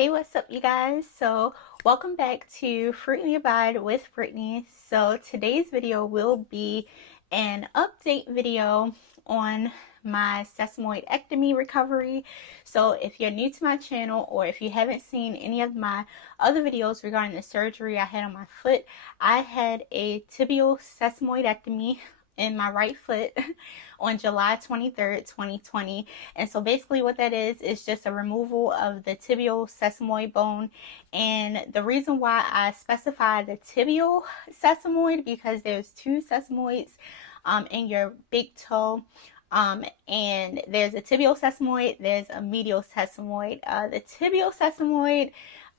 Hey, what's up, you guys? So, welcome back to Fruitly Abide with Brittany. So, today's video will be an update video on my sesamoid ectomy recovery. So, if you're new to my channel or if you haven't seen any of my other videos regarding the surgery I had on my foot, I had a tibial sesamoid ectomy in my right foot on July 23rd, 2020. And so basically what that is just a removal of the tibial sesamoid bone. And the reason why I specify the tibial sesamoid, because there's two sesamoids in your big toe. And there's a tibial sesamoid, there's a medial sesamoid. The tibial sesamoid,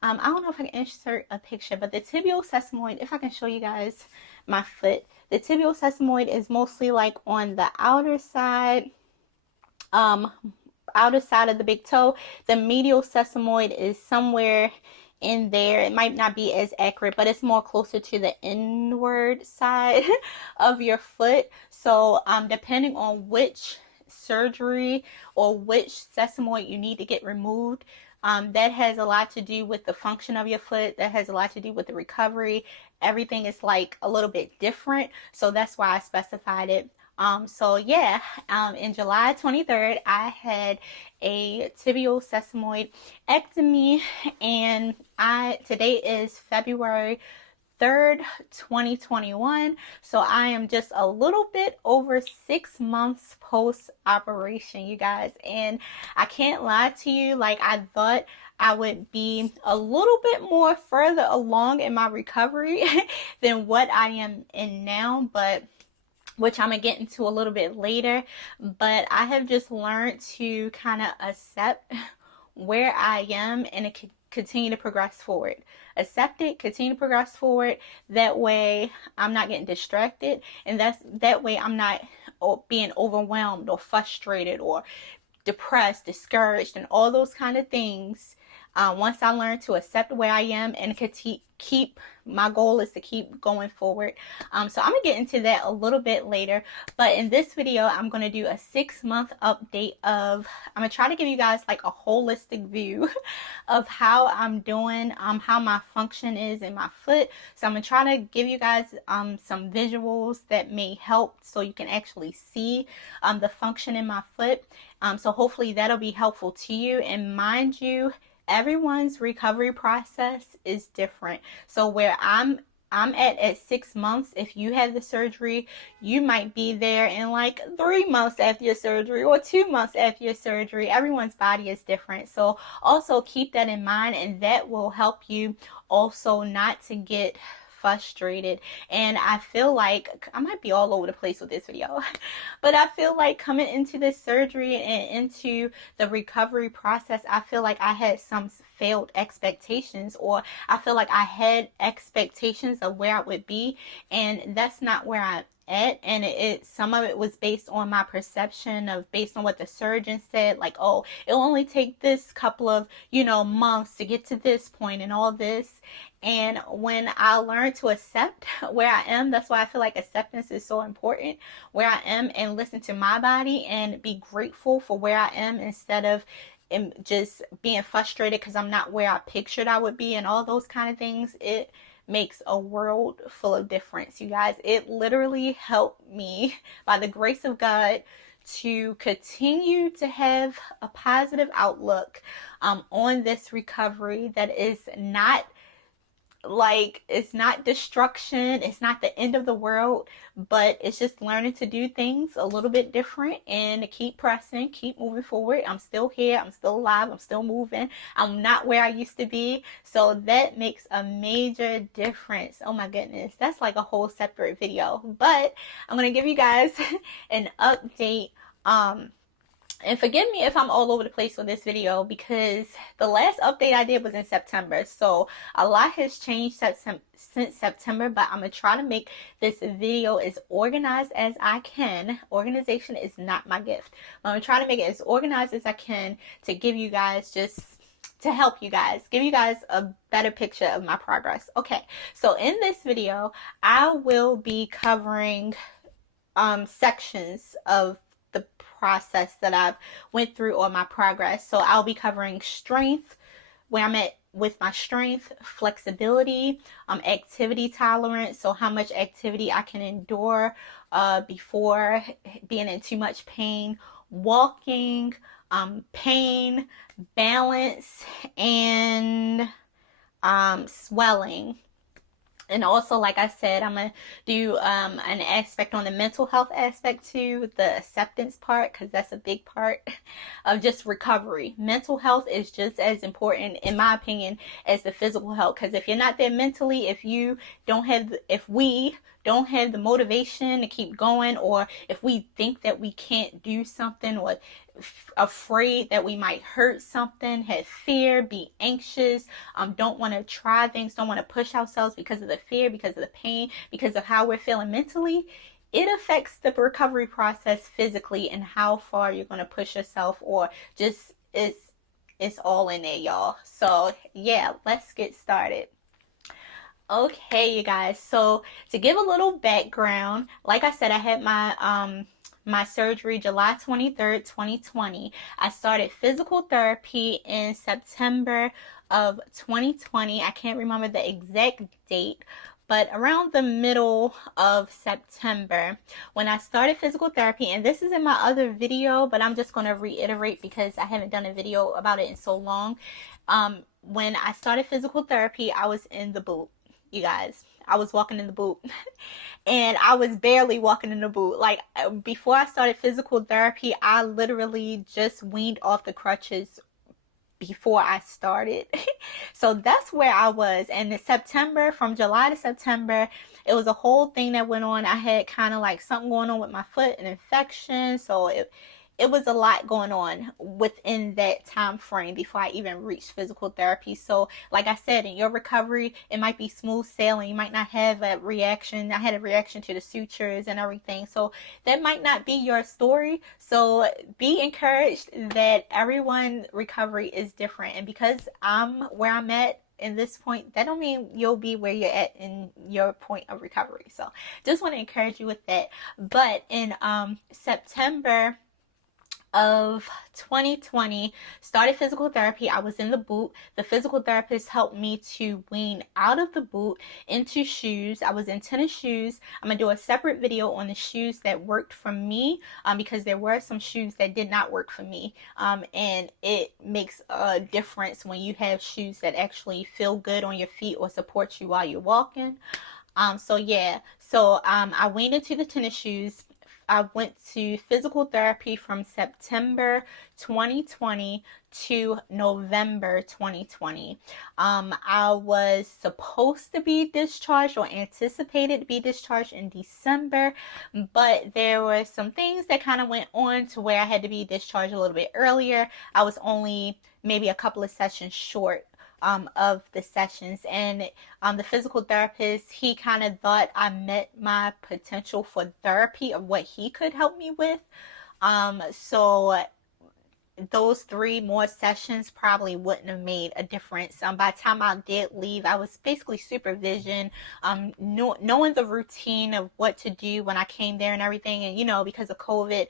I don't know if I can insert a picture, but the tibial sesamoid, if I can show you guys my foot, the tibial sesamoid is mostly like on the outer side of the big toe. The medial sesamoid is somewhere in there. It might not be as accurate, but it's more closer to the inward side of your foot. So depending on which surgery or which sesamoid you need to get removed, that has a lot to do with the function of your foot. That has a lot to do with the recovery. Everything is like a little bit different. So that's why I specified it. So yeah, in July 23rd, I had a tibial sesamoid ectomy, and today is February 3rd, 2021. So I am just a little bit over 6 months post-operation, you guys. And I can't lie to you, like I thought I would be a little bit more further along in my recovery than what I am in now, but which I'm gonna get into a little bit later. But I have just learned to kind of accept where I am and continue to progress forward. Accept it, continue to progress forward. That way I'm not getting distracted, and that way I'm not being overwhelmed or frustrated or depressed, discouraged, and all those kind of things. Once I learn to accept where I am and keep my goal is to keep going forward. So I'm gonna get into that a little bit later, but in this video I'm gonna do a 6-month update of, I'm gonna try to give you guys like a holistic view of how I'm doing, how my function is in my foot. So I'm gonna try to give you guys some visuals that may help so you can actually see the function in my foot. So hopefully that'll be helpful to you. And mind you, everyone's recovery process is different. So where I'm at 6 months, if you had the surgery, you might be there in like 3 months after your surgery or 2 months after your surgery. Everyone's body is different. So also keep that in mind, and that will help you also not to get frustrated. And I feel like I might be all over the place with this video, but I feel like coming into this surgery and into the recovery process, I feel like I had some failed expectations, or I feel like I had expectations of where I would be, and that's not where I'm at. And some of it was based on my perception of, based on what the surgeon said, like, oh, it'll only take this couple of months to get to this point and all this. And when I learned to accept where I am, that's why I feel like acceptance is so important, where I am, and listen to my body and be grateful for where I am, instead of just being frustrated because I'm not where I pictured I would be and all those kind of things. It makes a world full of difference, you guys. It literally helped me, by the grace of God, to continue to have a positive outlook on this recovery. That is not like, it's not destruction, it's not the end of the world, but it's just learning to do things a little bit different and keep pressing, keep moving forward. I'm still here, I'm still alive, I'm still moving. I'm not where I used to be, so that makes a major difference. Oh my goodness, that's like a whole separate video, but I'm gonna give you guys an update. And forgive me if I'm all over the place with this video, because the last update I did was in September. So a lot has changed since September, but I'm going to try to make this video as organized as I can. Organization is not my gift, but I'm going to try to make it as organized as I can to give you guys, just to help you guys, give you guys a better picture of my progress. Okay, so in this video, I will be covering sections of the process that I've went through, or my progress. So I'll be covering strength, where I'm at with my strength, flexibility, activity tolerance, so how much activity I can endure before being in too much pain, walking, pain, balance, and swelling. And also, like I said, I'm gonna do an aspect on the mental health aspect too, the acceptance part, because that's a big part of just recovery. Mental health is just as important, in my opinion, as the physical health. Because if you're not there mentally, if we don't have the motivation to keep going, or if we think that we can't do something, or afraid that we might hurt something, have fear, be anxious, don't want to try things, don't want to push ourselves because of the fear, because of the pain, because of how we're feeling mentally, it affects the recovery process physically and how far you're going to push yourself, or just it's all in there, y'all. So yeah, let's get started. Okay, you guys. So to give a little background, like I said, I had my surgery July 23rd, 2020. I started physical therapy in September of 2020. I can't remember the exact date, but around the middle of September when I started physical therapy. And this is in my other video, but I'm just going to reiterate because I haven't done a video about it in so long. When I started physical therapy, I was in the boot. You guys, I was walking in the boot and I was barely walking in the boot. Like, before I started physical therapy, I literally just weaned off the crutches before I started. So that's where I was. And in September, from July to September, it was a whole thing that went on. I had kind of like something going on with my foot, an infection. So it was a lot going on within that time frame before I even reached physical therapy. So like I said, in your recovery, it might be smooth sailing. You might not have a reaction. I had a reaction to the sutures and everything. So that might not be your story. So be encouraged that everyone's recovery is different. And because I'm where I'm at in this point, that don't mean you'll be where you're at in your point of recovery. So just want to encourage you with that. But in September of 2020, started physical therapy. I was in the boot. The physical therapist helped me to wean out of the boot into shoes. I was in tennis shoes. I'm gonna do a separate video on the shoes that worked for me, because there were some shoes that did not work for me, and it makes a difference when you have shoes that actually feel good on your feet or support you while you're walking. So yeah, so I weaned into the tennis shoes. I went to physical therapy from September 2020 to November 2020. I was supposed to be discharged, or anticipated to be discharged, in December, but there were some things that kind of went on to where I had to be discharged a little bit earlier. I was only maybe a couple of sessions short of the sessions, and the physical therapist, he kind of thought I met my potential for therapy, of what he could help me with. So those 3 more sessions probably wouldn't have made a difference. By the time I did leave, I was basically supervision, knowing the routine of what to do when I came there and everything. And because of COVID,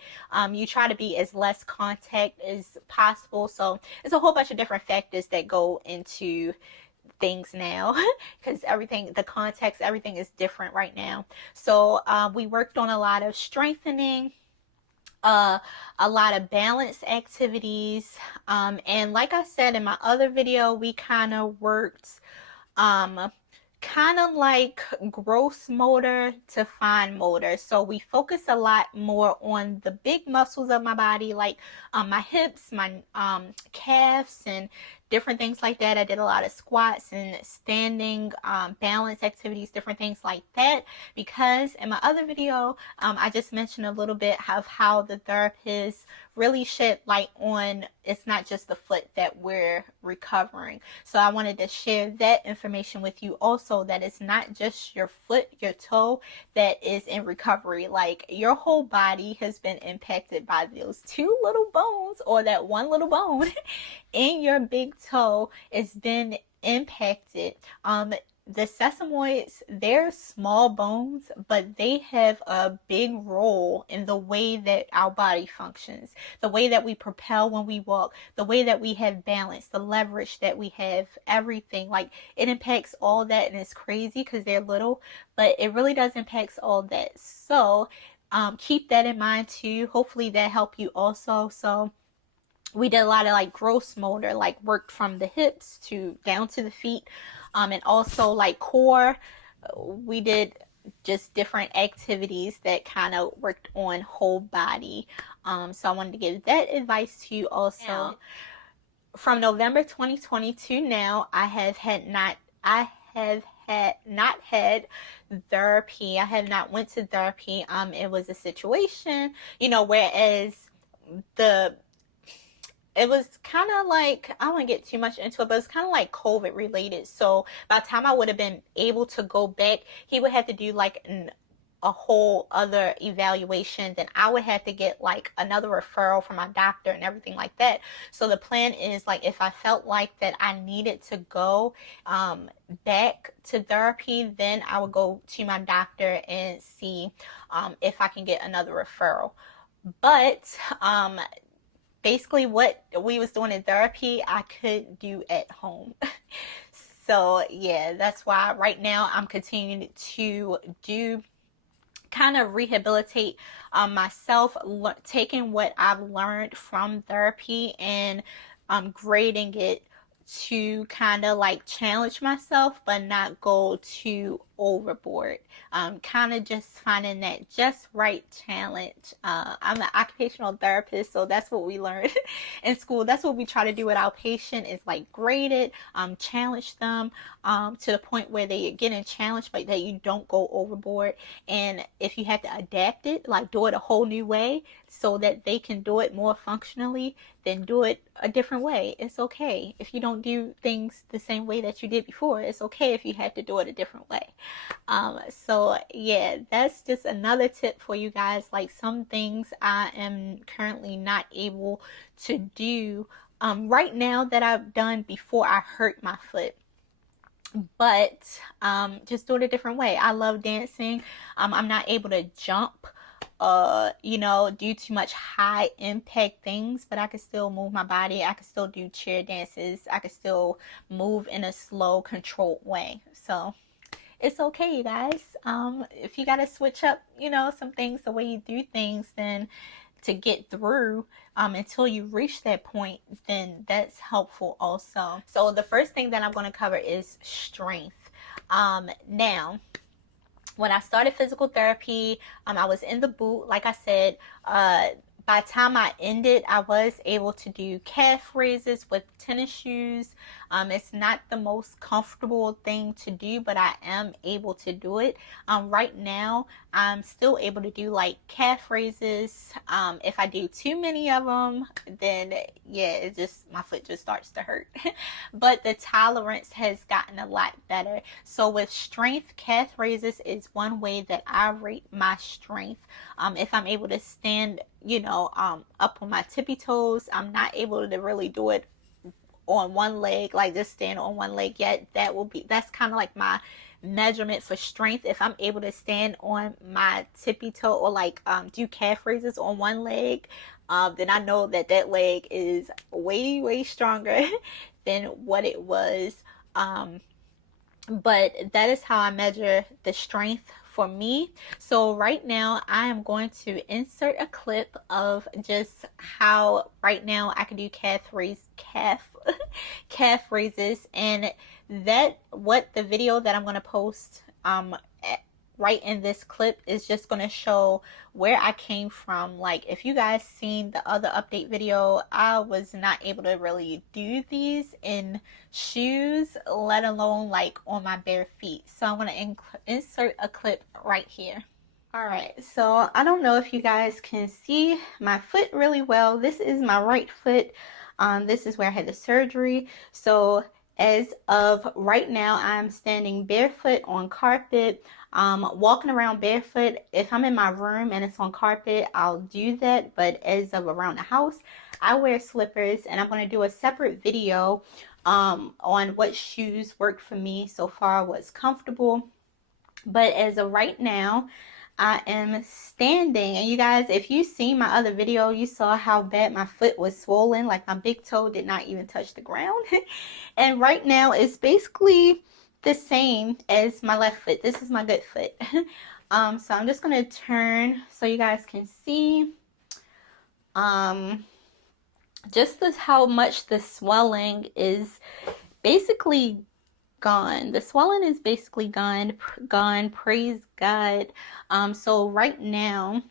you try to be as less contact as possible. So it's a whole bunch of different factors that go into things now, because the context, everything is different right now. So we worked on a lot of strengthening, a lot of balance activities, and like I said in my other video, we kind of worked kind of like gross motor to fine motor. So we focus a lot more on the big muscles of my body, like my hips, my calves, and different things like that. I did a lot of squats and standing balance activities, different things like that, because in my other video, I just mentioned a little bit of how the therapist really shed light on it's not just the foot that we're recovering. So I wanted to share that information with you also, that it's not just your foot, your toe that is in recovery. Like, your whole body has been impacted by those 2 little bones, or that 1 little bone in your big toe. It's been impacted. the sesamoids, they're small bones, but they have a big role in the way that our body functions, the way that we propel when we walk, the way that we have balance, the leverage that we have, everything. Like, it impacts all that, and it's crazy because they're little, but it really does impact all that. So keep that in mind too. Hopefully that helped you also. So we did a lot of like gross motor, like worked from the hips to down to the feet, and also like core. We did just different activities that kind of worked on whole body. So I wanted to give that advice to you also. Now, from November 2022 now, I have not had therapy. I have not went to therapy. It was a situation, whereas the it was kind of like, I don't want to get too much into it, but it's kind of like COVID related. So by the time I would have been able to go back, he would have to do like a whole other evaluation. Then I would have to get like another referral from my doctor and everything like that. So the plan is, like, if I felt like that I needed to go back to therapy, then I would go to my doctor and see if I can get another referral. But basically what we was doing in therapy, I could do at home. So yeah, that's why right now I'm continuing to do kind of rehabilitate myself, taking what I've learned from therapy and grading it to kind of like challenge myself but not go too overboard. Kind of just finding that just right challenge. I'm an occupational therapist, so that's what we learned in school. That's what we try to do with our patient, is like grade it, challenge them to the point where they get in challenge, but that you don't go overboard. And if you have to adapt it, like do it a whole new way so that they can do it more functionally, then do it a different way. It's okay if you don't do things the same way that you did before. It's okay if you have to do it a different way. So yeah, that's just another tip for you guys. Like, some things I am currently not able to do right now that I've done before I hurt my foot, but just do it a different way. I love dancing. I'm not able to jump, do too much high impact things, but I can still move my body. I can still do chair dances. I can still move in a slow, controlled way. So it's okay, you guys. If you gotta switch up, some things, the way you do things, then to get through until you reach that point, then that's helpful also. So the first thing that I'm going to cover is strength. Now, when I started physical therapy, I was in the boot, like I said. By the time I ended, I was able to do calf raises with tennis shoes. It's not the most comfortable thing to do, but I am able to do it. Right now, I'm still able to do like calf raises. If I do too many of them, then yeah, my foot just starts to hurt. But the tolerance has gotten a lot better. So with strength, calf raises is one way that I rate my strength. If I'm able to stand, up on my tippy toes, I'm not able to really do it on one leg, like just stand on one leg yet. That's kind of like my measurement for strength. If I'm able to stand on my tippy toe, or like do calf raises on one leg, then I know that leg is way stronger than what it was. But that is how I measure the strength for me. So right now I am going to insert a clip of just how right now I can do calf raises, and what the video that I'm going to post right in this clip is just going to show where I came from. Like, if you guys seen the other update video, I was not able to really do these in shoes, let alone like on my bare feet. So I'm going to insert a clip right here. Alright, so I don't know if you guys can see my foot really well. This is my right foot. This is where I had the surgery. So as of right now, I'm standing barefoot on carpet, walking around barefoot. If I'm in my room and it's on carpet, I'll do that. But as of around the house, I wear slippers, and I'm going to do a separate video on what shoes worked for me so far, what's comfortable. But as of right now, I am standing. And you guys, if you seen my other video, you saw how bad my foot was swollen. Like my big toe did not even touch the ground. And right now it's basically the same as my left foot. This is my good foot. So I'm just gonna turn so you guys can see just how much the swelling is basically gone. The swelling is basically gone. Praise God. So right now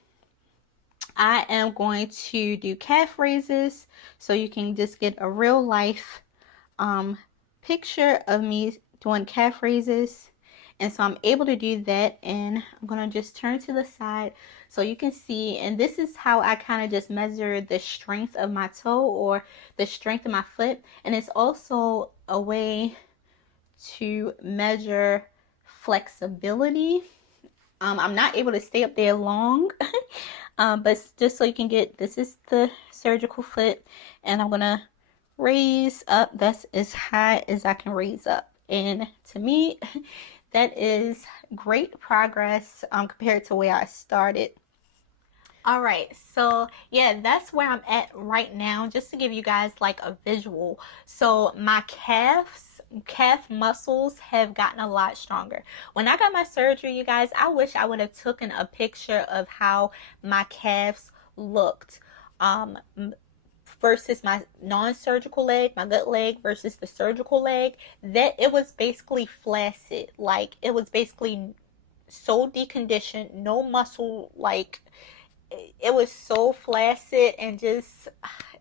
I am going to do calf raises so you can just get a real life picture of me doing calf raises. And so I'm able to do that, and I'm gonna just turn to the side so you can see. And this is how I kind of just measure the strength of my toe or the strength of my foot. And it's also a way to measure flexibility. I'm not able to stay up there long, but just so you can get, this is the surgical foot, and I'm gonna raise up. That's as high as I can raise up, and to me, that is great progress compared to where I started. All right, so yeah, that's where I'm at right now, just to give you guys like a visual. So my calf muscles have gotten a lot stronger. When I got my surgery, you guys, I wish I would have taken a picture of how my calves looked versus my non-surgical leg, my good leg versus the surgical leg. That it was basically flaccid. Like it was basically so deconditioned, no muscle, like it was so flaccid and just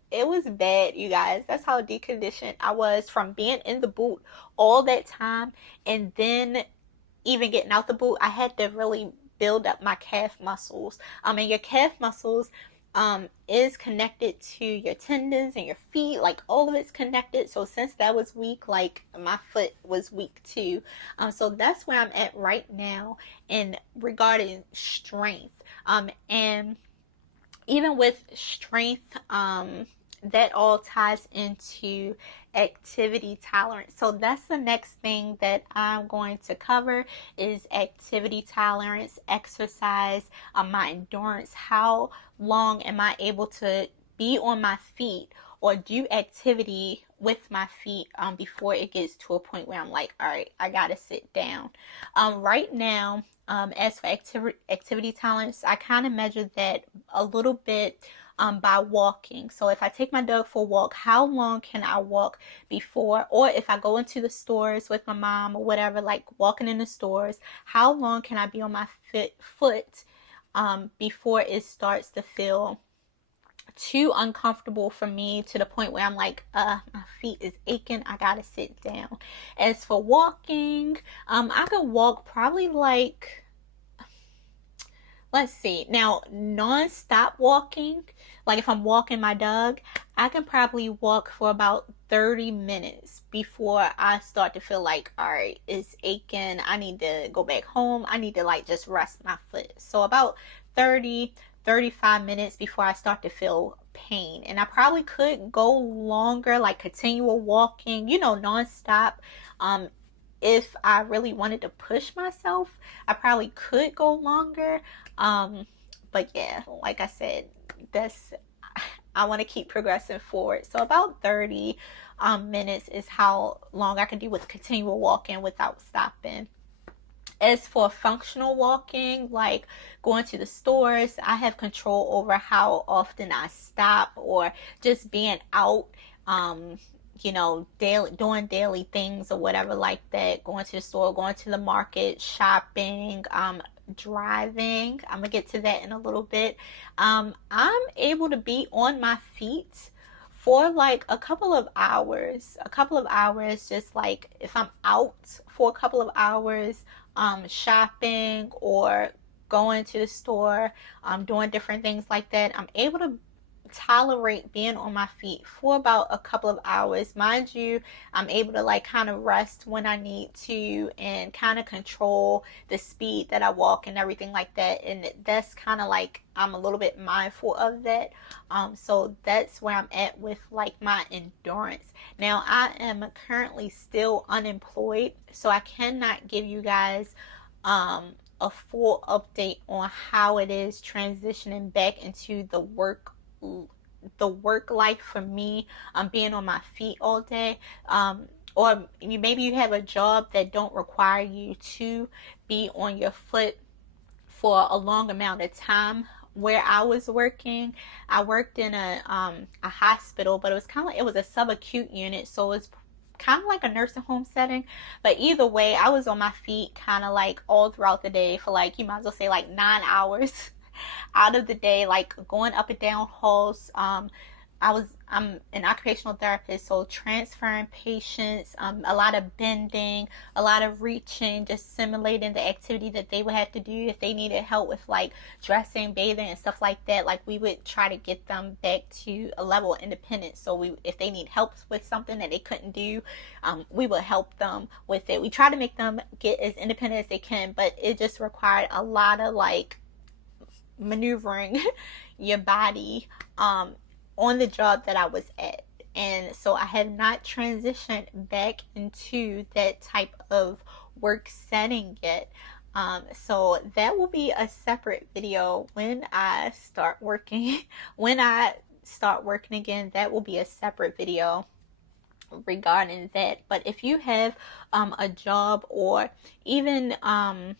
it was bad, you guys. That's how deconditioned I was from being in the boot all that time, and then even getting out the boot. I had to really build up my calf muscles. And your calf muscles is connected to your tendons and your feet. Like all of it's connected. So since that was weak, like my foot was weak too. So that's where I'm at right now in regarding strength. And even with strength, that all ties into activity tolerance. So that's the next thing that I'm going to cover is activity tolerance, exercise, my endurance. How long am I able to be on my feet or do activity with my feet before it gets to a point where I'm like, all right, I gotta sit down. Right now, as for activity tolerance, I kind of measure that a little bit by walking. So if I take my dog for a walk, how long can I walk before, or if I go into the stores with my mom or whatever, like walking in the stores, how long can I be on my foot before it starts to feel too uncomfortable for me to the point where I'm like, my feet is aching, I gotta sit down. As for walking, I could walk probably like, let's see, now non-stop walking, like if I'm walking my dog, I can probably walk for about 30 minutes before I start to feel like, all right, it's aching, I need to go back home, I need to like just rest my foot. So about 35 minutes before I start to feel pain. And I probably could go longer, like continual walking, non-stop. If I really wanted to push myself, I probably could go longer. But yeah, like I said, I want to keep progressing forward. So about 30 minutes is how long I can do with continual walking without stopping. As for functional walking, like going to the stores, I have control over how often I stop or just being out, daily, doing daily things or whatever like that, going to the store, going to the market, shopping, driving. I'm gonna get to that in a little bit. I'm able to be on my feet for like a couple of hours, just like if I'm out for a couple of hours, shopping or going to the store, doing different things like that, I'm able to tolerate being on my feet for about a couple of hours. Mind you, I'm able to like kind of rest when I need to and kind of control the speed that I walk and everything like that. And that's kind of like I'm a little bit mindful of that. So that's where I'm at with like my endurance. Now I am currently still unemployed, so I cannot give you guys um a full update on how it is transitioning back into the work life for me. Being on my feet all day, or maybe you have a job that don't require you to be on your foot for a long amount of time. Where I was working, I worked in a hospital, but it was kind of like, it was a subacute unit, so it's kind of like a nursing home setting. But either way, I was on my feet kind of like all throughout the day for like, you might as well say like 9 hours out of the day, like going up and down halls. I'm an occupational therapist, so transferring patients, a lot of bending, a lot of reaching, just simulating the activity that they would have to do if they needed help with like dressing, bathing, and stuff like that. Like we would try to get them back to a level of independence. So if they need help with something that they couldn't do, we would help them with it. We try to make them get as independent as they can, but it just required a lot of like maneuvering your body on the job that I was at. And so I have not transitioned back into that type of work setting yet. So that will be a separate video when I start working. When I start working again, that will be a separate video regarding that. But if you have a job, or even a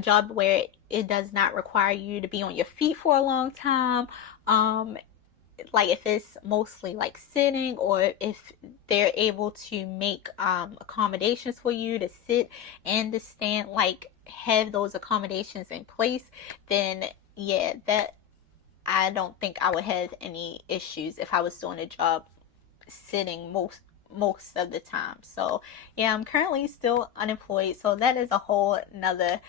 job where it does not require you to be on your feet for a long time, like if it's mostly like sitting, or if they're able to make accommodations for you to sit and to stand, like have those accommodations in place, then yeah, that I don't think I would have any issues if I was doing a job sitting most of the time. So yeah, I'm currently still unemployed, so that is a whole nother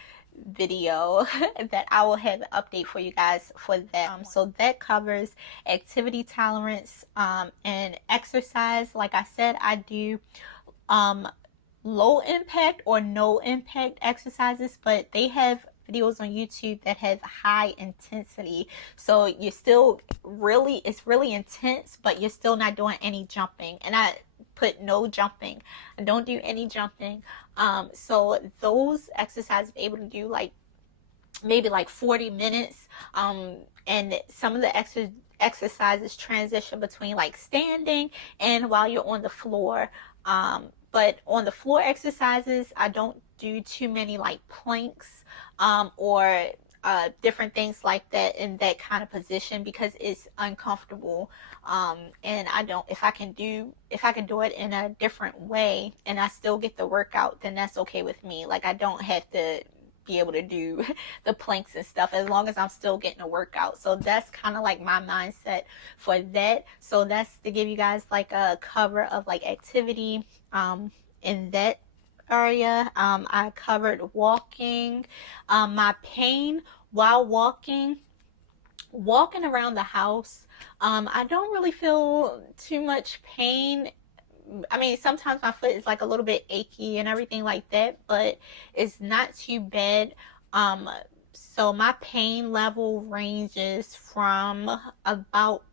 video that I will have an update for you guys for that. So that covers activity tolerance and exercise. Like I said, I do low impact or no impact exercises, but they have videos on YouTube that have high intensity. So you're still really, it's really intense, but you're still not doing any jumping. And I put no jumping. I don't do any jumping. So those exercises are able to do like maybe like 40 minutes. And some of the exercises transition between like standing and while you're on the floor. But on the floor exercises, I don't do too many like planks or different things like that in that kind of position, because it's uncomfortable. And I don't, if I can do it in a different way and I still get the workout, then that's okay with me. Like I don't have to be able to do the planks and stuff as long as I'm still getting a workout. So that's kind of like my mindset for that. So that's to give you guys like a cover of like activity in that area. I covered walking, my pain while walking around the house. I don't really feel too much pain. I mean, sometimes my foot is like a little bit achy and everything like that, but it's not too bad. So my pain level ranges from about,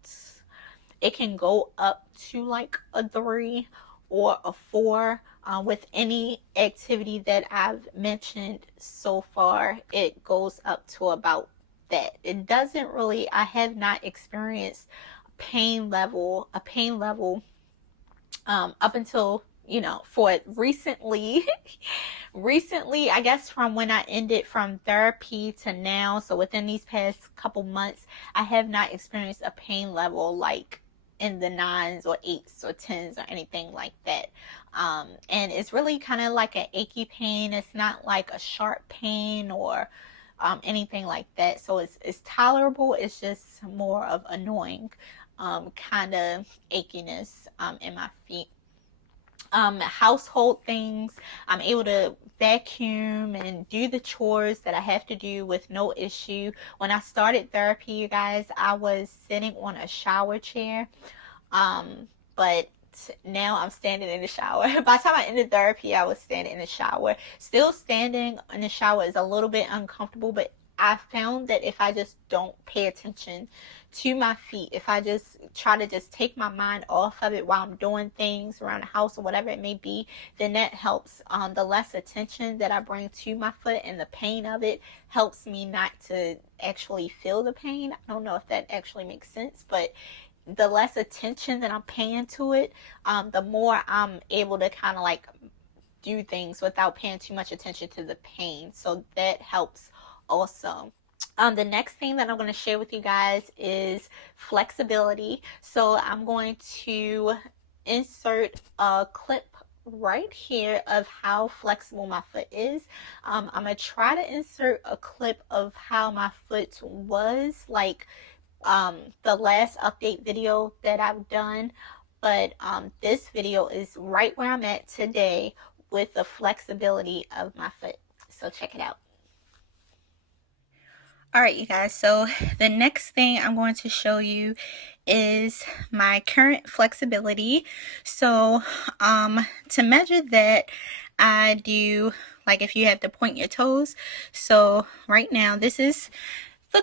it can go up to like a 3 or a 4. With any activity that I've mentioned so far, it goes up to about that. It doesn't really, I have not experienced a pain level up until, for recently. Recently, I guess from when I ended from therapy to now, so within these past couple months, I have not experienced a pain level like in the 9s or 8s or 10s or anything like that. And it's really kind of like an achy pain. It's not like a sharp pain or anything like that. So it's tolerable. It's just more of annoying kind of achiness in my feet household things. I'm able to vacuum and do the chores that I have to do with no issue. When I started therapy, you guys, I was sitting on a shower chair. But now I'm standing in the shower. By the time I ended therapy, I was standing in the shower. Still standing in the shower is a little bit uncomfortable, but I found that if I just don't pay attention to my feet, if I just try to just take my mind off of it while I'm doing things around the house or whatever it may be, then that helps. The less attention that I bring to my foot and the pain of it helps me not to actually feel the pain. I don't know if that actually makes sense, but the less attention that I'm paying to it, the more I'm able to kind of like do things without paying too much attention to the pain. So that helps also. The next thing that I'm going to share with you guys is flexibility. So I'm going to insert a clip right here of how flexible my foot is. I'm going to try to insert a clip of how my foot was like the last update video that I've done, but this video is right where I'm at today with the flexibility of my foot. So check it out. Alright, you guys, so the next thing I'm going to show you is my current flexibility. So to measure that, I do, like, if you have to point your toes. So right now, this is the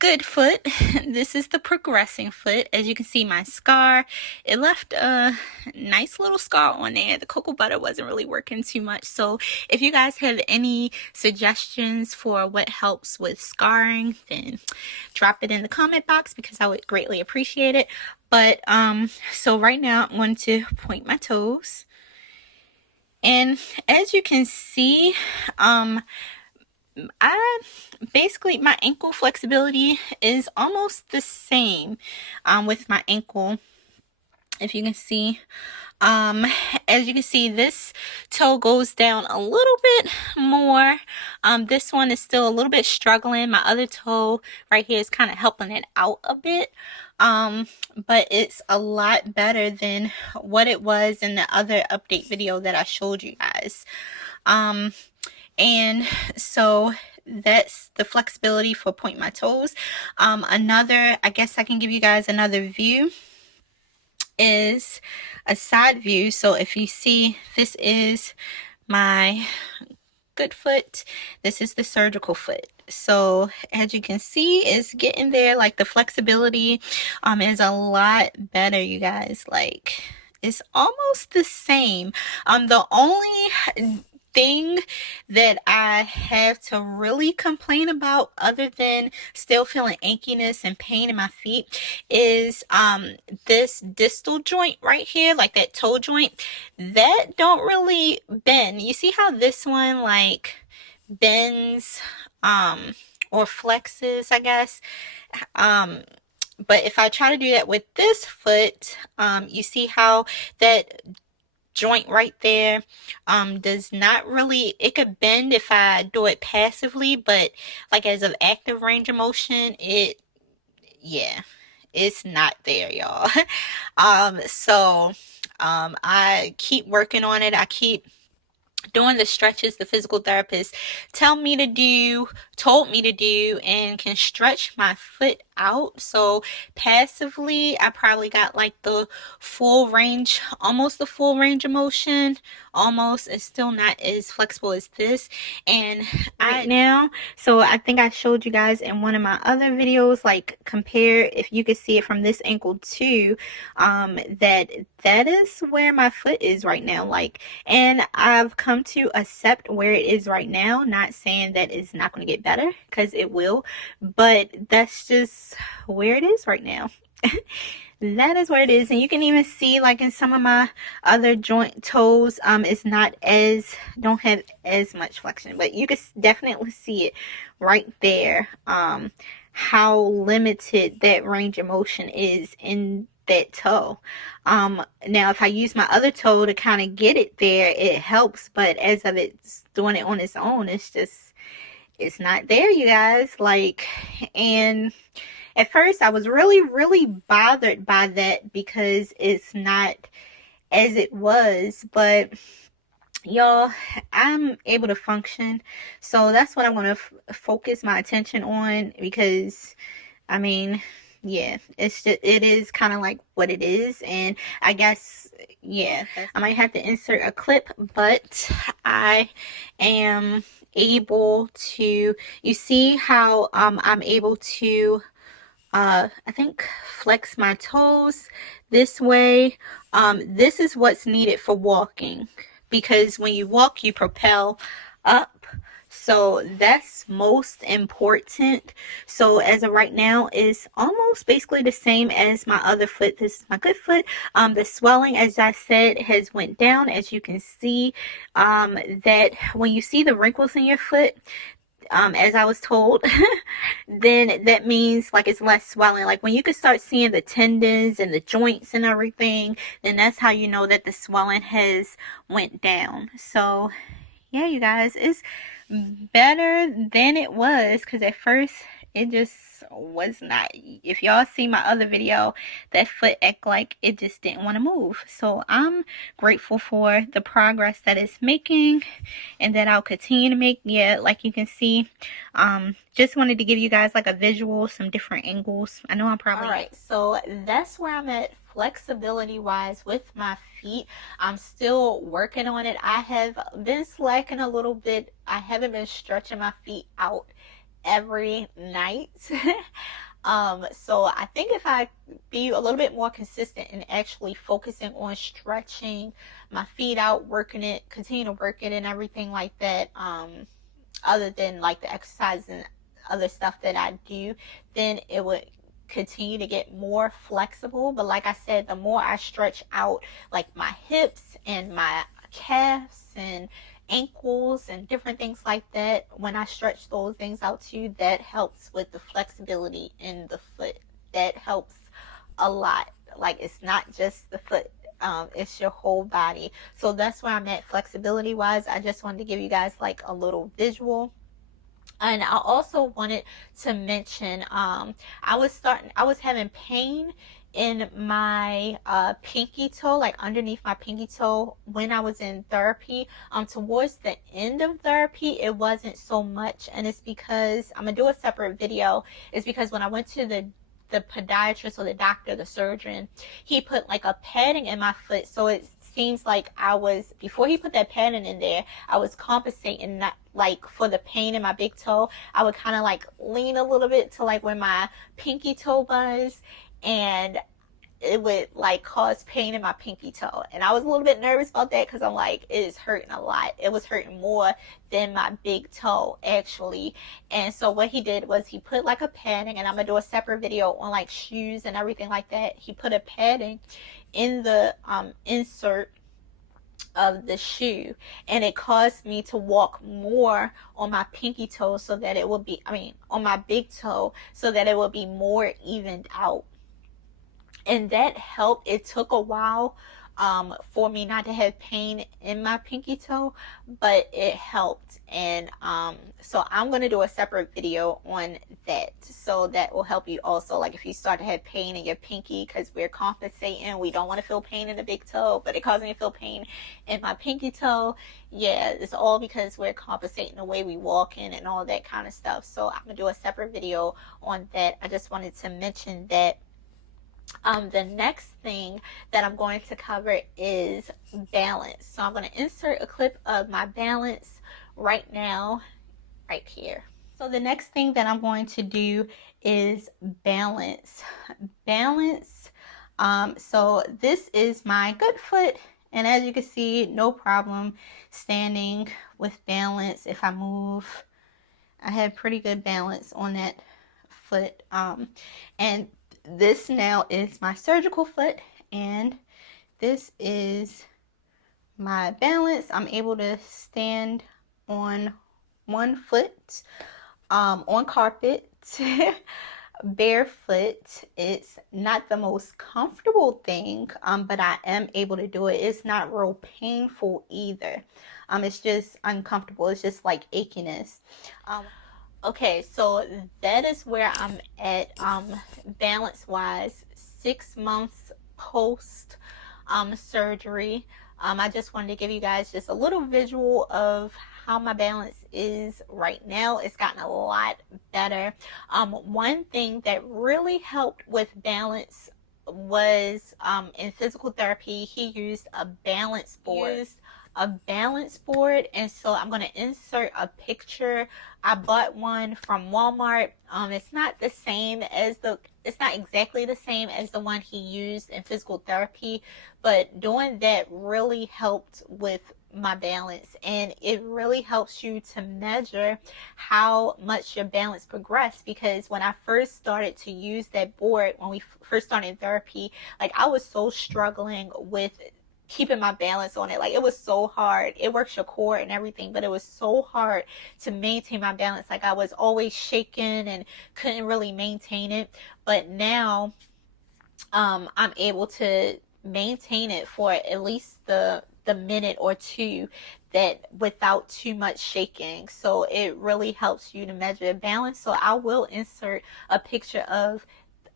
good foot. This is the progressing foot. As you can see, my scar, it left a nice little scar on there. The cocoa butter wasn't really working too much. So if you guys have any suggestions for what helps with scarring, then drop it in the comment box because I would greatly appreciate it. But so right now I'm going to point my toes, and as you can see, basically my ankle flexibility is almost the same with my ankle. If you can see, as you can see, this toe goes down a little bit more. This one is still a little bit struggling. My other toe right here is kind of helping it out a bit. But it's a lot better than what it was in the other update video that I showed you guys. And so that's the flexibility for point my toes. Another, I guess I can give you guys another view, is a side view. So if you see, this is my good foot, this is the surgical foot. So as you can see, it's getting there. Like, the flexibility is a lot better, you guys. Like, it's almost the same. The only thing that I have to really complain about, other than still feeling achiness and pain in my feet, is this distal joint right here, like that toe joint, that don't really bend. You see how this one like bends or flexes, I guess. But if I try to do that with this foot, you see how that joint right there does not really, it could bend if I do it passively, but like as of active range of motion, yeah, it's not there, y'all. So I keep working on it. I keep doing the stretches the physical therapist told me to do, and can stretch my foot out. So passively, I probably got like the full range, almost the full range of motion. Almost. It's still not as flexible as this. And right now, so I think I showed you guys in one of my other videos, like, compare, if you could see it from this ankle too, that is where my foot is right now. Like, and I've come to accept where it is right now. Not saying that it's not going to get better, because it will, but that's just where it is right now. That is where it is. And you can even see, like, in some of my other joint toes, it's not as, don't have as much flexion, but you can definitely see it right there, how limited that range of motion is in that toe. Now if I use my other toe to kind of get it there, it helps, but as of it's doing it on its own, it's not there, you guys. Like, and at first I was really bothered by that, because it's not as it was, but y'all, I'm able to function. So that's what I'm going to focus my attention on, because I mean, yeah, it's just, it is kind of like what it is. And I guess, yeah, I might have to insert a clip, but I am able to, you see how I'm able to I think flex my toes this way. This is what's needed for walking, because when you walk, you propel up. So that's most important. So as of right now, is almost basically the same as my other foot. This is my good foot. The swelling, as I said, has went down. As you can see, that when you see the wrinkles in your foot, as I was told, then that means like it's less swelling. Like when you can start seeing the tendons and the joints and everything, then that's how you know that the swelling has went down. So yeah, you guys, it's better than it was, because at first it just was not. If y'all see my other video, that foot act like it just didn't want to move. So I'm grateful for the progress that it's making and that I'll continue to make. Yeah, like you can see, just wanted to give you guys like a visual, some different angles. I know I'm probably all right. So that's where I'm at flexibility wise with my feet. I'm still working on it. I have been slacking a little bit. I haven't been stretching my feet out every night. So I think if I be a little bit more consistent in actually focusing on stretching my feet out, working it, continue to work it and everything like that, other than like the exercise and other stuff that I do, then it would continue to get more flexible. But like I said, the more I stretch out like my hips and my calves and ankles and different things like that, when I stretch those things out too, that helps with the flexibility in the foot. That helps a lot. Like it's not just the foot, it's your whole body. So that's where I'm at flexibility wise. I just wanted to give you guys like a little visual. And I also wanted to mention, I was having pain in my pinky toe, like underneath my pinky toe when I was in therapy. Towards the end of therapy, it wasn't so much, and it's because I'm gonna do a separate video. It's because when I went to the podiatrist or the doctor, the surgeon, he put like a padding in my foot, so it seems like I was, before he put that padding in there, I was compensating, not like for the pain in my big toe. I would kind of like lean a little bit to like where my pinky toe was, and it would like cause pain in my pinky toe. And I was a little bit nervous about that, because I'm like, it is hurting a lot. It was hurting more than my big toe actually. And so what he did was he put like a padding, and I'm gonna do a separate video on like shoes and everything like that. He put a padding in the insert of the shoe, and it caused me to walk more on my pinky toe, so that it will be, I mean on my big toe, so that it will be more evened out. And that helped. It took a while for me not to have pain in my pinky toe, but it helped. And so I'm going to do a separate video on that, so that will help you also, like if you start to have pain in your pinky, because we're compensating, we don't want to feel pain in the big toe, but it caused me to feel pain in my pinky toe. Yeah, it's all because we're compensating the way we walk in and all that kind of stuff. So I'm going to do a separate video on that. I just wanted to mention that. The next thing that I'm going to cover is balance. So I'm going to insert a clip of my balance right now, right here. So the next thing that I'm going to do is balance. Balance. So this is my good foot, and as you can see, no problem standing with balance. If I move, I have pretty good balance on that foot. And this now is my surgical foot, and this is my balance. I'm able to stand on one foot on carpet barefoot. It's not the most comfortable thing, but I am able to do it. It's not real painful either. It's just uncomfortable. It's just like achiness. Okay, so that is where I'm at balance wise, 6 months post surgery. I just wanted to give you guys just a little visual of how my balance is right now. It's gotten a lot better. One thing that really helped with balance was in physical therapy, he used a balance board. And so I'm going to insert a picture. I bought one from Walmart. It's not the same as it's not exactly the same as the one he used in physical therapy, but doing that really helped with my balance, and it really helps you to measure how much your balance progressed. Because when I first started to use that board, when we first started therapy, like I was so struggling with keeping my balance on it. Like it was so hard. It works your core and everything, but it was so hard to maintain my balance. Like I was always shaking and couldn't really maintain it. But now I'm able to maintain it for at least the minute or two, that without too much shaking. So it really helps you to measure balance. So I will insert a picture of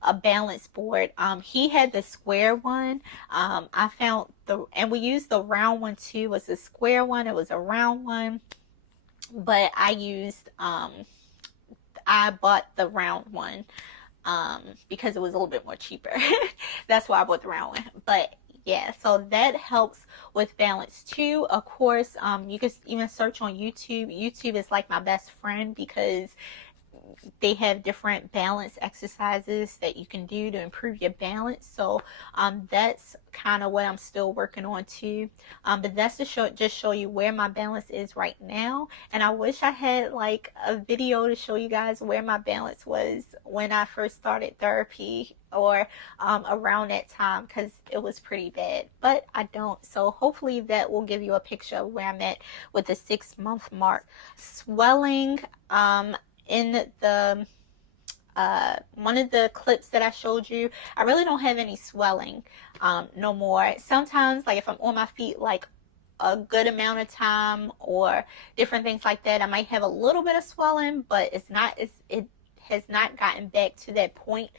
a balance board. He had the square one. I found and we used the round one too. It was a square one, it was a round one, but I bought the round one because it was a little bit more cheaper. That's why I bought the round one. But yeah, so that helps with balance too. Of course, you can even search on YouTube. YouTube is like my best friend because they have different balance exercises that you can do to improve your balance. So that's kind of what I'm still working on too. But that's to just show you where my balance is right now. And I wish I had like a video to show you guys where my balance was when I first started therapy, or around that time, because it was pretty bad, but I don't. So hopefully that will give you a picture of where I'm at with the 6-month mark. Swelling, in the one of the clips that I showed you, I really don't have any swelling no more. Sometimes, like if I'm on my feet like a good amount of time or different things like that, I might have a little bit of swelling, but it has not gotten back to that point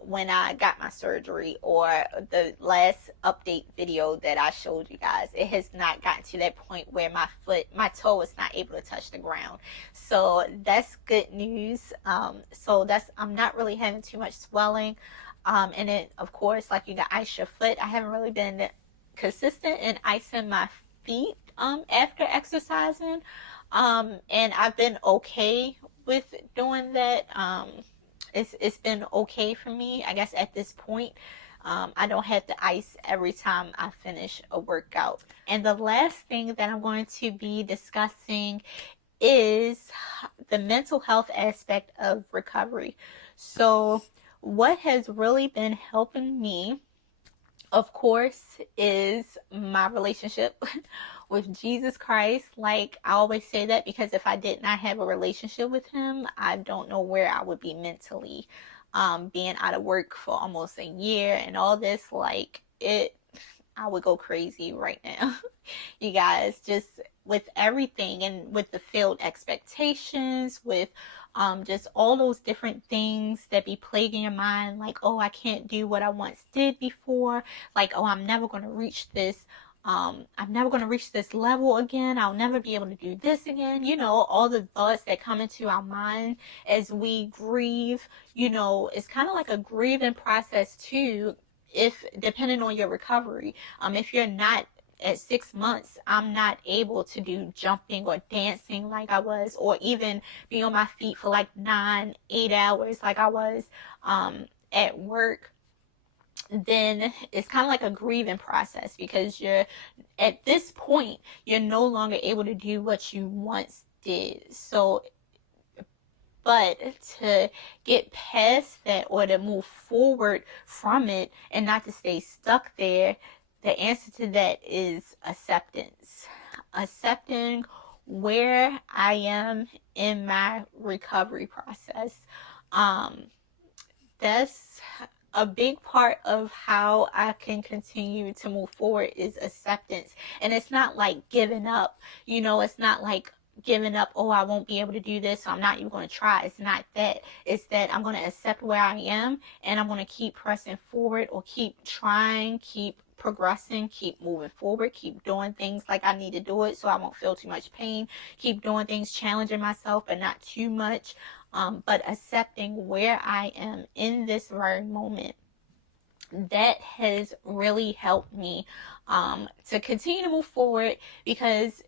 when I got my surgery, or the last update video that I showed you guys. It has not gotten to that point where my toe is not able to touch the ground. So that's good news. I'm not really having too much swelling. And then of course, like you got ice your foot. I haven't really been consistent in icing my feet after exercising. And I've been okay with doing that. It's been okay for me, I guess, at this point. I don't have to ice every time I finish a workout. And the last thing that I'm going to be discussing is the mental health aspect of recovery. So what has really been helping me, of course, is my relationship with Jesus Christ. Like I always say that, because if I did not have a relationship with him, I don't know where I would be mentally. Being out of work for almost a year and all this, like I would go crazy right now. You guys, just with everything, and with the failed expectations, with just all those different things that be plaguing your mind, like, oh, I can't do what I once did before, like, oh, I'm never going to reach this. I'm never going to reach this level again. I'll never be able to do this again. You know, all the thoughts that come into our mind as we grieve. You know, it's kind of like a grieving process too, if depending on your recovery. If you're not at 6 months, I'm not able to do jumping or dancing like I was, or even be on my feet for like 9-8 hours like I was at work. Then it's kind of like a grieving process, because you're at this point, you're no longer able to do what you once did. So but to get past that, or to move forward from it and not to stay stuck there, the answer to that is acceptance. Accepting where I am in my recovery process. That's a big part of how I can continue to move forward, is acceptance. And it's not like giving up, you know, it's not like giving up. Oh, I won't be able to do this, so I'm not even going to try. It's not that. It's that I'm going to accept where I am, and I'm going to keep pressing forward, or keep trying, keep progressing, keep moving forward, keep doing things like I need to do it so I won't feel too much pain, keep doing things, challenging myself, but not too much, but accepting where I am in this very moment. That has really helped me to continue to move forward, because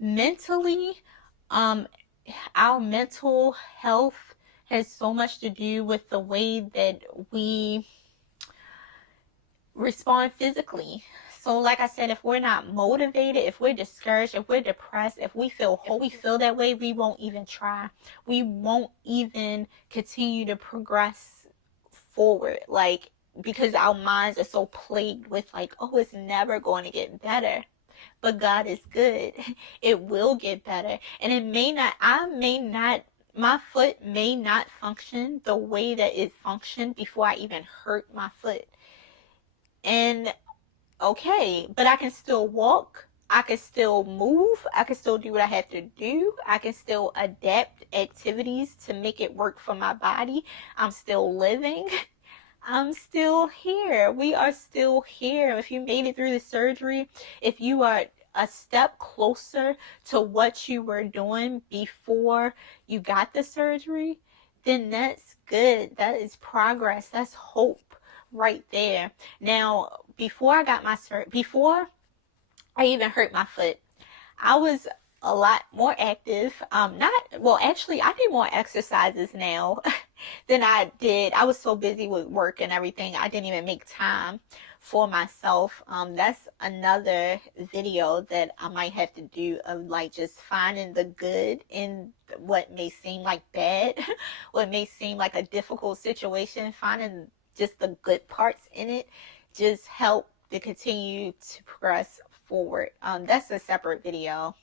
mentally, um, our mental health has so much to do with the way that we respond physically. So like I said, if we're not motivated, if we're discouraged, if we're depressed, if we feel that way, we won't even try. We won't even continue to progress forward. Like, because our minds are so plagued with like, oh, it's never going to get better. But God is good. It will get better. And it may not, my foot may not function the way that it functioned before I even hurt my foot. And okay, but I can still walk. I can still move. I can still do what I have to do. I can still adapt activities to make it work for my body. I'm still living. I'm still here. We are still here. If you made it through the surgery, if you are a step closer to what you were doing before you got the surgery, then that's good. That is progress. That's hope right there. Now, before I even hurt my foot, I was a lot more active. Not well, actually, I do more exercises now than I did. I was so busy with work and everything, I didn't even make time for myself. That's another video that I might have to do, of like just finding the good in what may seem like bad, what may seem like a difficult situation, finding just the good parts in it, just help to continue to progress forward. That's a separate video.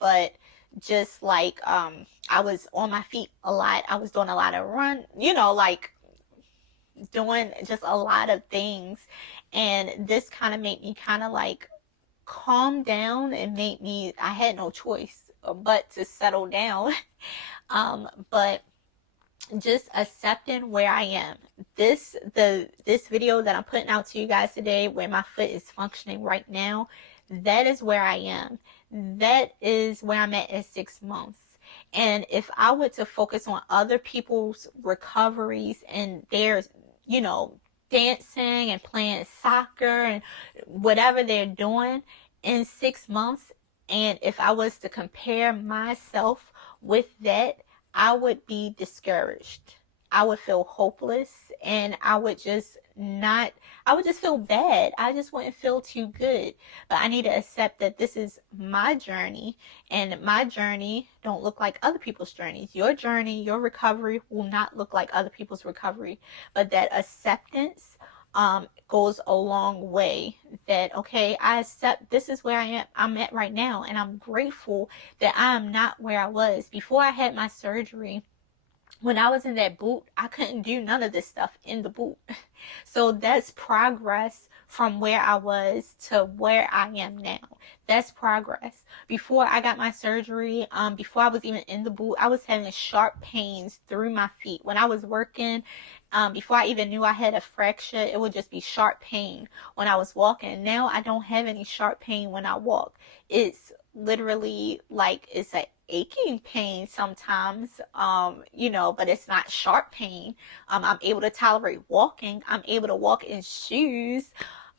But just like I was on my feet a lot. I was doing a lot of run, like doing just a lot of things. And this kind of made me kind of like calm down, and made me, I had no choice but to settle down. But just accepting where I am. This video that I'm putting out to you guys today, where my foot is functioning right now, that is where I am. That is where I'm at 6 months. And if I were to focus on other people's recoveries and their, you know, dancing and playing soccer and whatever they're doing in 6 months, and if I was to compare myself with that, I would be discouraged. I would feel hopeless, and I would just feel bad. I just wouldn't feel too good. But I need to accept that this is my journey, and my journey don't look like other people's journeys. Your journey, your recovery will not look like other people's recovery. But that acceptance goes a long way. That, okay, I accept this is where I'm at right now, and I'm grateful that I'm not where I was before I had my surgery. When I was in that boot, I couldn't do none of this stuff in the boot. So that's progress from where I was to where I am now. That's progress. Before I got my surgery, before I was even in the boot, I was having sharp pains through my feet. When I was working, before I even knew I had a fracture, it would just be sharp pain when I was walking. Now I don't have any sharp pain when I walk. It's literally like it's a aching pain sometimes, but it's not sharp pain. I'm able to tolerate walking. I'm able to walk in shoes,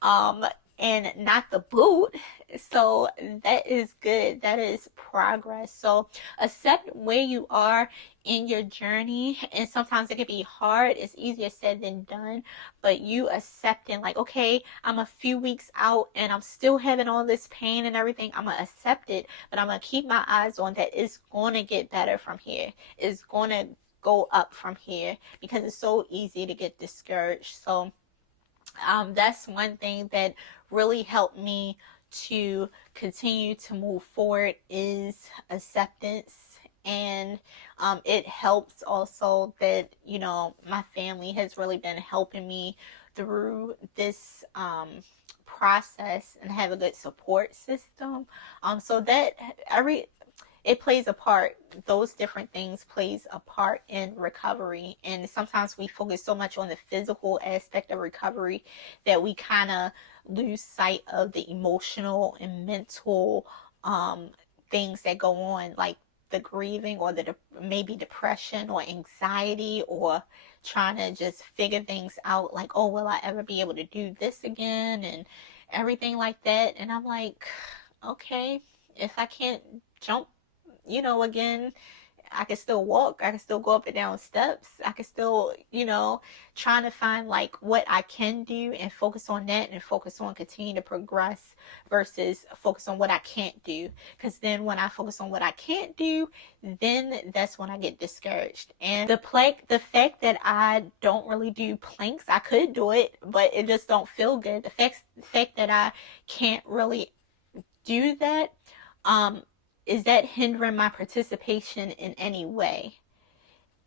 and not the boot. So that is good. That is progress. So accept where you are in your journey, and sometimes it can be hard. It's easier said than done, but you accepting like, okay, I'm a few weeks out and I'm still having all this pain and everything. I'm gonna accept it, but I'm gonna keep my eyes on that it's gonna get better from here. It's gonna go up from here, because it's so easy to get discouraged. So that's one thing that really helped me to continue to move forward, is acceptance. And it helps also that, my family has really been helping me through this process and have a good support system. So that it plays a part. Those different things plays a part in recovery. And sometimes we focus so much on the physical aspect of recovery that we kind of lose sight of the emotional and mental things that go on, like the grieving or the maybe depression or anxiety, or trying to just figure things out, like, oh, will I ever be able to do this again, and everything like that. And I'm like, okay, if I can't jump, again, I can still walk. I can still go up and down steps. I can still, trying to find like what I can do and focus on that, and focus on continuing to progress versus focus on what I can't do. Because then when I focus on what I can't do, then that's when I get discouraged. And the fact that I don't really do planks, I could do it, but it just don't feel good. The fact that I can't really do that, is that hindering my participation in any way?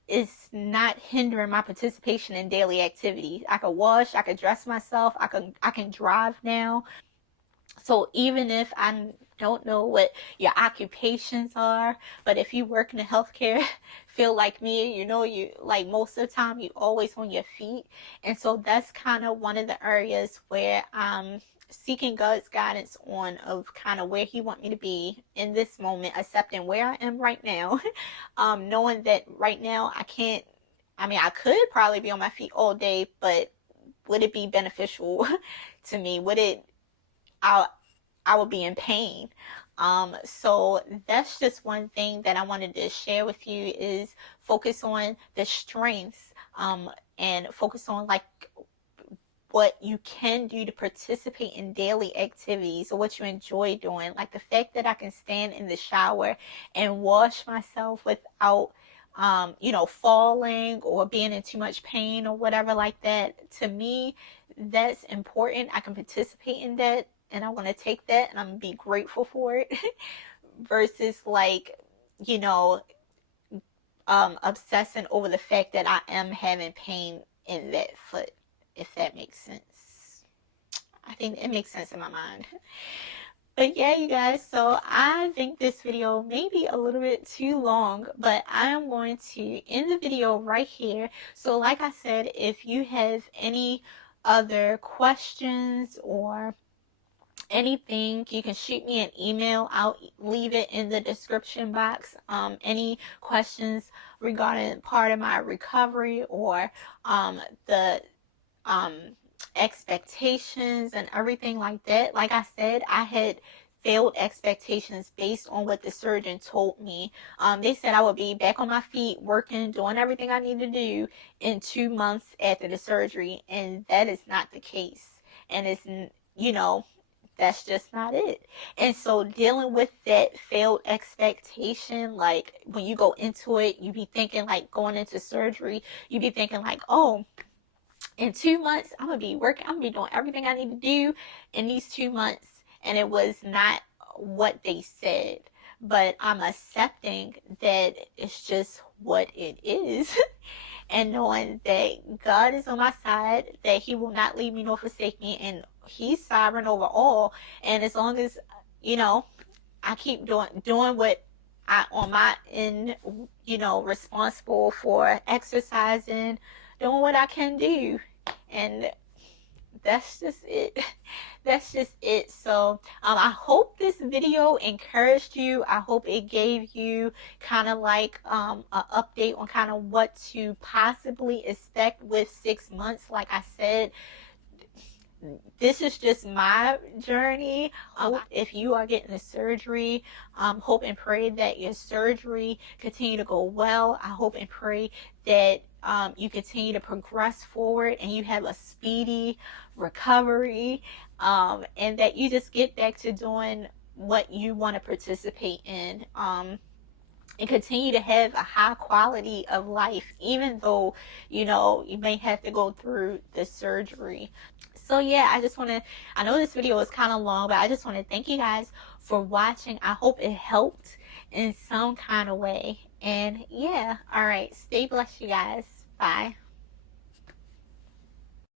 It's not hindering my participation in daily activities. I can wash, I can dress myself, I can drive now. So even if I don't know what your occupations are, but if you work in the healthcare field like me, you like most of the time you always on your feet. And so that's kind of one of the areas where I'm seeking God's guidance on, of kind of where he want me to be in this moment, accepting where I am right now, knowing that right now I could probably be on my feet all day, but would it be beneficial to me? I would be in pain. So that's just one thing that I wanted to share with you, is focus on the strengths, and focus on like what you can do to participate in daily activities, or what you enjoy doing. Like the fact that I can stand in the shower and wash myself without falling or being in too much pain or whatever like that. To me, that's important. I can participate in that, and I want to take that, and I'm gonna be grateful for it. Versus like, obsessing over the fact that I am having pain in that foot, if that makes sense. I think it makes sense in my mind. But yeah, you guys, so I think this video may be a little bit too long, but I'm going to end the video right here. So like I said, if you have any other questions or anything, you can shoot me an email. I'll leave it in the description box. Any questions regarding part of my recovery, or the expectations and everything like that. Like I said, I had failed expectations based on what the surgeon told me. They said I would be back on my feet, working, doing everything I need to do in 2 months after the surgery, and that is not the case. And it's, that's just not it. And so dealing with that failed expectation, like when you go into it, you be thinking like going into surgery, you be thinking like, oh, in 2 months, I'm going to be working, I'm going to be doing everything I need to do in these 2 months. And it was not what they said. But I'm accepting that it's just what it is. And knowing that God is on my side, that he will not leave me nor forsake me, and he's sovereign over all. And as long as, I keep doing what I on my end, responsible for exercising, doing what I can do. And that's just it. That's just it. So I hope this video encouraged you. I hope it gave you kind of like an update on kind of what to possibly expect with 6 months. Like I said, this is just my journey. If you are getting the surgery, hope and pray that your surgery continue to go well. I hope and pray that you continue to progress forward and you have a speedy recovery, and that you just get back to doing what you want to participate in, and continue to have a high quality of life, even though, you may have to go through the surgery. So yeah, I know this video is kind of long, but I just want to thank you guys for watching. I hope it helped in some kind of way. And yeah, all right, stay blessed, you guys. Bye.